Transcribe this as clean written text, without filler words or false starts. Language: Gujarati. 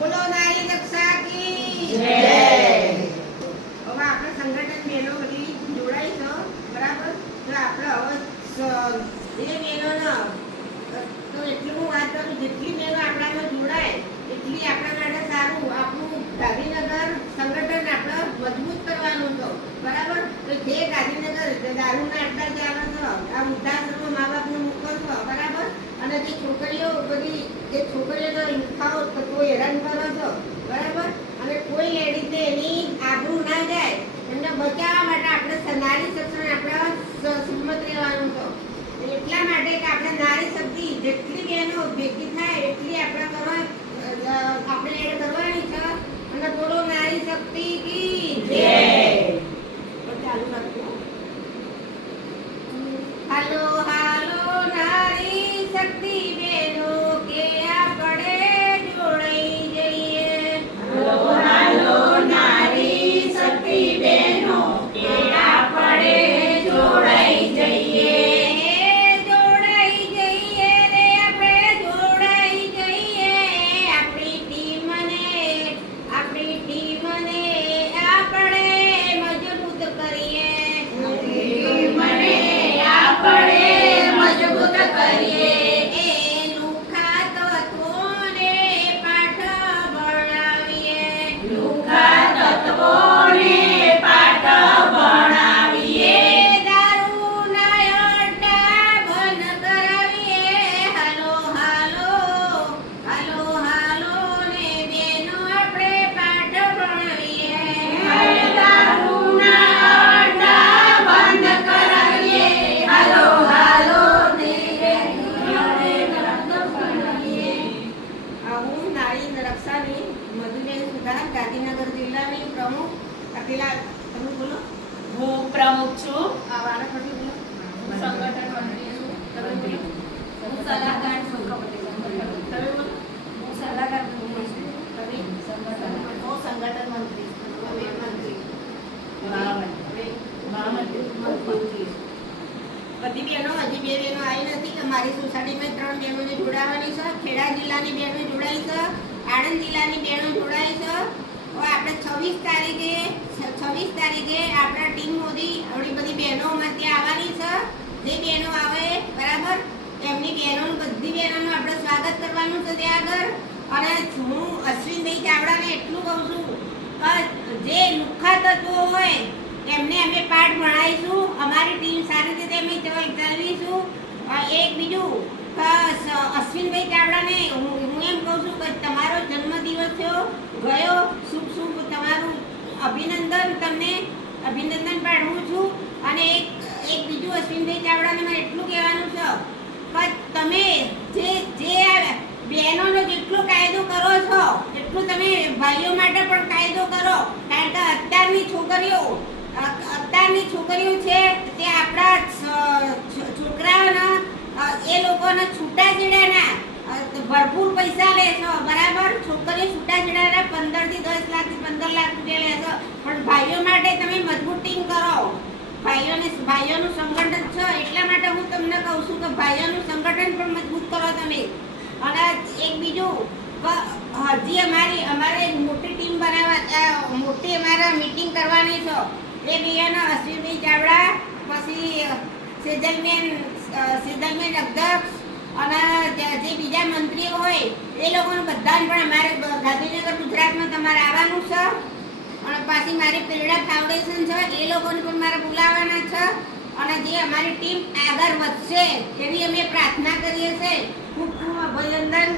બોલો નારી રક્ષા કી જય। હવે આપણે સંગઠન બહેનો બધી જોડાઈ છે બરાબર, તો આપણે હવે જે બહેનોનો તો એટલું હું વાત કરું, જેટલી બહેનો આપણામાં જોડાય એટલી આપણા માટે સારું। આપણું ગાંધીનગર સંગઠન આપણે મજબૂત કરવાનું છે બરાબર। તો જે ગાંધીનગર દારૂના અડ્ડા ચાલે છે, આ વૃદ્ધાશ્રમમાં મા બાપને મૂકો છો બરાબર, અને જે છોકરીઓ બધી જે છોકરીઓનો લુખાઓ થતો હેરાન કરો છો બરાબર, અને કોઈ લેડીઝને એની આબરૂ ના જાય એમને બચાવવા માટે આપણે નારી શિક્ષણ આપણે સંમત રહેવાનું છે। એટલા માટે કે આપણે નારી શક્તિ જેટલી બહેનો ભેગી થાય એટલી આપણે આપણે એડ કરવાની છે। અને બોલો નારી શક્તિ કી જય। ચાલુ રાખજો। હાલો હાલો નારી શક્તિ બહેનો કે આપણે જોડાઈ જઈએ। હાલો હાલો નારી શક્તિ બહેનો કે આપણે જોડાઈ જઈએ। જોડાઈ જઈએ રે આપણે જોડાઈ જઈએ। આપણી ટીમને આપણે મજબૂત કરીએ। મને આપણે મજબૂત કરીએ। એ લુખા તત્વોને પાઠ ભણાવીએ। લુખા તત્વોને પાઠ ભણાવીએ। દારૂના અડ્ડા બંધ કરાવીએ। હાલો હાલો હાલો હાલો ને બેનો આપણે પાઠ ભણાવીએ। દારૂના અડ્ડા બંધ કરાવીએ। હાલો હાલો ને હું નારી રક્ષાની મધુબેન સુધાર, ગાંધીનગર જિલ્લાની પ્રમુખ। પેલા તમે બોલો, હું પ્રમુખ છું। આ વાળા પરથી બોલો। સંગઠન મંત્રી છું। તમે બોલો, હું સલાહકાર છું। તમે બોલો, હું સલાહકાર છું। તમે હું સંગઠન મંત્રી છું। તમે મંત્રી, મહામંત્રી। બધી બહેનો હજી બે બહેનો આવી નથી કે મારી સોસાયટીમાં 3 બહેનોને જોડાવાની છે। ખેડા જિલ્લાની બહેનો જોડાઈ છે, આણંદ જિલ્લાની બહેનો જોડાઈ છે। હવે આપણે 26 તારીખે આપણા ટીમ મોદી આપણી બધી બહેનો અમારે ત્યાં આવવાની છે। જે બહેનો આવે બરાબર એમની બહેનોનું બધી બહેનોનું આપણે સ્વાગત કરવાનું છે ત્યાં આગળ। અને હું અશ્વિનભાઈ ચાવડાને એટલું કહું છું કે જે લુખ્ખા તત્વો હોય એમને અમે પાઠ ભણાવીશું। અમારી ટીમ સારી રીતે અમે ચલાવીશું। એક બીજું અશ્વિનભાઈ ચાવડાને હું એમ કહું છું કે તમારો જન્મદિવસ થયો ગયો, શુભ શુભ તમારું અભિનંદન, તમને અભિનંદન પાઠવું છું। અને એક બીજું અશ્વિનભાઈ ચાવડાને મારે એટલું કહેવાનું છે કે તમે જે બહેનોનો જેટલો કાયદો કરો છો એટલું તમે ભાઈઓ માટે પણ કાયદો કરો। કારણ કે અત્યારની છોકરીઓ છે તે આપણા છોકરાઓના એ લોકોને છૂટાછેડાના ભરપૂર પૈસા લે છે બરાબર। છોકરીઓ છૂટાછેડાના 15 થી 10 લાખ થી 15 લાખ રૂપિયા લે છે, પણ ભાઈઓ માટે તમે મજબૂતીંગ કરો। ભાઈઓનું સંગઠન છે એટલા માટે હું તમને કહું છું કે ભાઈઓનું સંગઠન પણ મજબૂત કરો તમે। અને એક બીજું હજી અમારે મોટી ટીમ મોટી અમારે મીટિંગ કરવાની છે। એ બહેનો અશ્વિનભાઈ ચાવડા, પછી સેજલબેન અધ્યક્ષ અને જે બીજા મંત્રીઓ હોય એ લોકોને બધાને પણ અમારે ગાંધીનગર ગુજરાતમાં તમારે આવવાનું છે। અને પાછી મારી પ્રેરણા ફાઉન્ડેશન છે એ લોકોને પણ મારે બોલાવવાના છે। અને જે અમારી ટીમ આગળ વધશે એવી અમે પ્રાર્થના કરીએ છીએ। ખૂબ ખૂબ અભિનંદન।